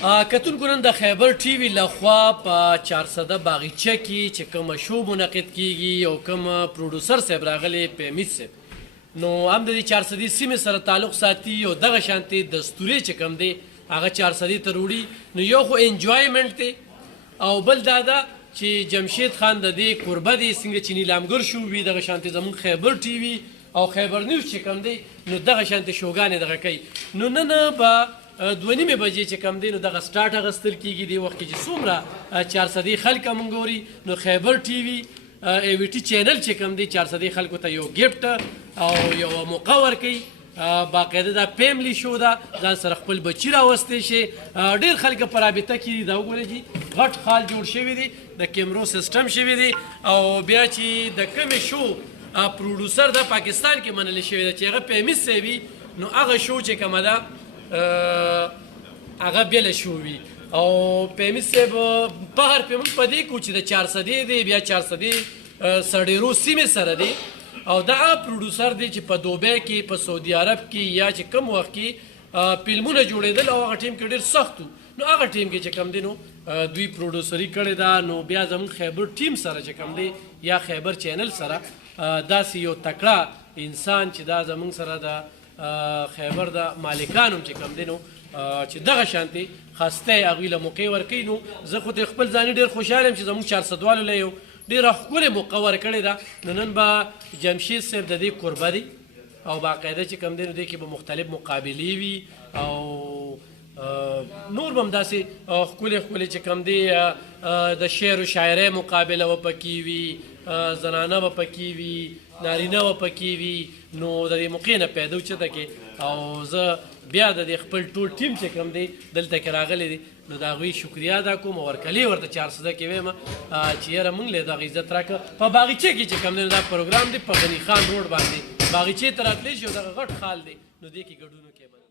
کتونکو نن د خیبر ټي وي لخوا په 400 باغچه کې چې کومه شو منعقد کیږي او کوم پروډوسر صاحب راغلی پیمیت صاحب نو هم د دې 400 سیمې سره تعلق ساتي او دغه شانتې دستوري چې کوم دی هغه 400 ته وروړي نو یو خو انجوایمنټ دی او بل دا ده چې جمشید خان د دې کوربه دی څنګه چې نیلامګر شو وي دغه شانتې زموږ خیبر ټي وي او خیبر نیوز چې کوم دی نو دغه شانتې شوګانې دغه کوي نو نن به 2:30 بجې چې کم دی نو دغه سټارټ اخیستل کېږي دې وخت کې چې څومره 400 خلک موږ ګوري نو خیبر ټي وي ای وي ټي چینل چې کم دی 400 خلکو ته یو ګفټ او یو موقع ورکوي باقاعده دا فیملی شو ده ځان سره خپل بچي راوستی شي ډېر خلک په رابطه کې دي دا وګورئ چې غټ خال جوړ شوی دی د کیمرو سیسټم شوی دی او بیا چې د کومې شو پروډوسر د پاکستان کې منلی شوی دی چې هغه پیمیت صاحب وي نو هغه شو چې کومه ده هغه بیله شو وي او پیمیت صاحب بهر پې موږ په دې کوو چې د 400 دی بیا 400 سړیرو سیمې سره دی او دا پروډوسر دی چې په دوبۍ کې په سعودي عرب کې یا چې کم وخت کې فلمونه جوړېدل او هغه ټیم کې ډېر سخت نو هغه ټیم کې چې کم دی نو دوی پروډوسري کړې ده نو بیا زموږ خیبر ټیم سره چې کم دی یا خیبر چینل سره داسې یو تکړه انسان چې دا زموږ سره د خیبر د مالکانو چې کم دی نو چې دغه شانتې خسته هغوی له موقع ورکوي نو زه خو د خپل ځاني ډېر خوشحاله یم چې زموږ 400 والو له یو ډېره ښکلې موقع ورکړې ده نو نن به جمشید صاحب د دې کوربه دی او باقاعده چې کم دی نو دې کې به مختلف مقابلې وي او نور به هم داسې ښکلې ښکلې چې کم دی د شعر و شاعرۍ مقابله به پکې وي زنانه به پکې وي نارینه به پکې وي نو د دې موقع نه پیدا اوچته کې او زه بیا د دې خپل ټول ټیم چې کوم دی دلته کې راغلی دی نو د هغوی شکریا ادا کوم او ورکلې ورته 400 کې ویم چې یاره موږ له دغه عزت راکړه په باغچې کې چې کوم دی دا پروګرام دی په غني خان روډ باندې باغچې ته راتلی شي او دغه غټ خال دی نو دې کې ګډون وکړئ